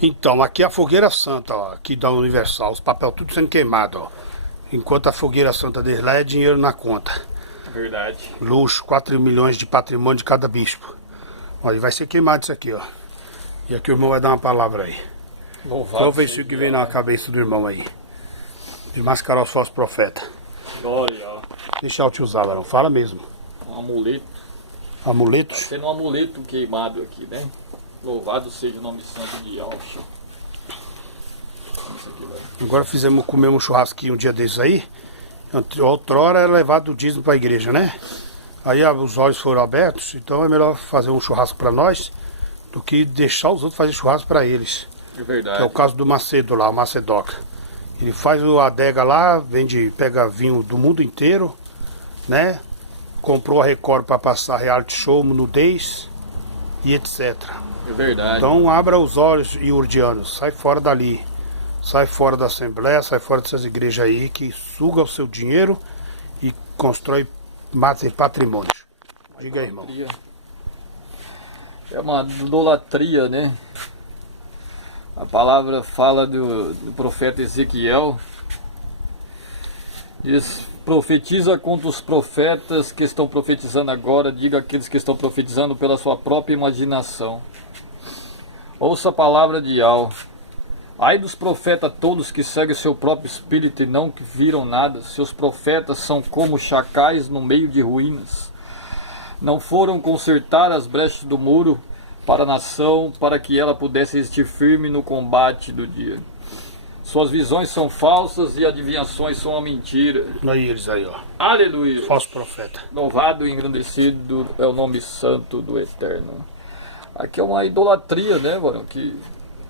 Então, aqui é a fogueira santa, ó, aqui da Universal, os papéis tudo sendo queimado, ó. Enquanto a fogueira santa deles lá é dinheiro na conta. Verdade. Luxo, 4 milhões de patrimônio de cada bispo. Olha, vai ser queimado isso aqui, ó. E aqui o irmão vai dar uma palavra aí. Louvado Qual versículo que vem na cabeça do irmão aí? De mascarar os falsos profetas. Glória, ó. Deixa eu te usar, varão. Fala mesmo. Um amuleto. Amuletos? Tá tendo um amuleto queimado aqui, né? Louvado seja o nome santo de Yahweh. Isso aqui, velho. Agora comemos um churrasquinho um dia desses aí. Outrora era levado o dízimo para a igreja, né? Aí os olhos foram abertos, então é melhor fazer um churrasco para nós do que deixar os outros fazer churrasco para eles. É verdade. Que é o caso do Macedo lá, o Macedoca. Ele faz a adega lá, pega vinho do mundo inteiro, né? Comprou a Record para passar reality show, nudez e etc. É verdade. Então abra os olhos, iurdianos, sai fora dali. Sai fora da Assembleia, sai fora dessas igrejas aí que suga o seu dinheiro e constrói patrimônio. Diga aí, irmão. É uma idolatria, né? A palavra fala do profeta Ezequiel. Diz, profetiza contra os profetas que estão profetizando agora, diga àqueles que estão profetizando pela sua própria imaginação. Ouça a palavra de Yahweh. Ai dos profetas todos que seguem seu próprio espírito e não que viram nada. Seus profetas são como chacais no meio de ruínas. Não foram consertar as brechas do muro para a nação, para que ela pudesse resistir firme no combate do dia. Suas visões são falsas e adivinhações são uma mentira. Olha eles aí, ó. Aleluia. Falso profeta. Louvado e engrandecido é o nome santo do Eterno. Aqui é uma idolatria, né, mano, que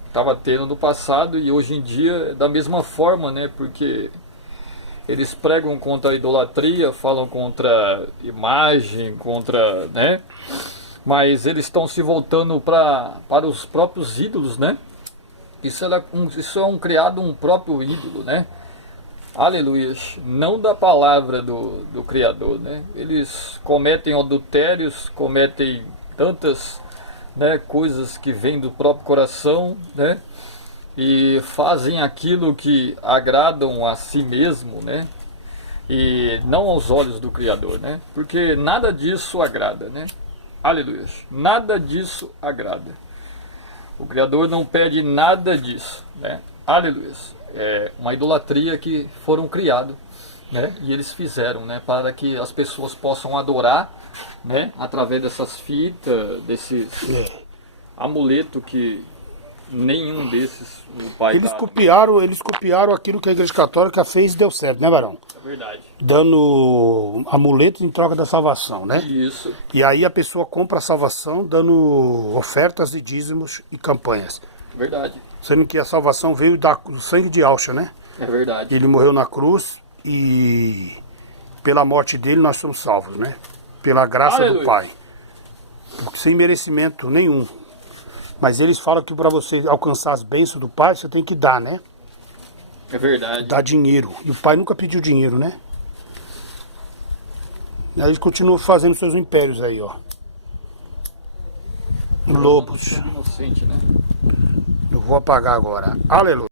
estava tendo no passado e hoje em dia é da mesma forma, né? Porque eles pregam contra a idolatria, falam contra imagem, contra, né? Mas eles estão se voltando para os próprios ídolos, né? Isso é um criado um próprio ídolo, né? Aleluia. Não da palavra do Criador, né? Eles cometem adultérios, cometem tantas, né, coisas que vêm do próprio coração, né, e fazem aquilo que agradam a si mesmo, né, e não aos olhos do Criador, né, porque nada disso agrada, né, aleluia, nada disso agrada. O Criador não pede nada disso, né, aleluia. É uma idolatria que foram criados, né, e eles fizeram, né, para que as pessoas possam adorar, né, através dessas fitas, desses amuleto que nenhum desses o pai Eles copiaram aquilo que a Igreja Católica fez e deu certo, né, varão? É verdade. Dando amuleto em troca da salvação, né? Isso. E aí a pessoa compra a salvação dando ofertas e dízimos e campanhas. Verdade. Sendo que a salvação veio do sangue de Yahshua, né? É verdade. Ele morreu na cruz e pela morte dele nós somos salvos, né? Pela graça Aleluia. do Pai. Sem merecimento nenhum. Mas eles falam que para você alcançar as bênçãos do Pai, você tem que dar, né? É verdade. Dar dinheiro. E o Pai nunca pediu dinheiro, né? Aí eles continuam fazendo seus impérios aí, ó. Lobos. Inocente, né? Eu vou apagar agora. Aleluia.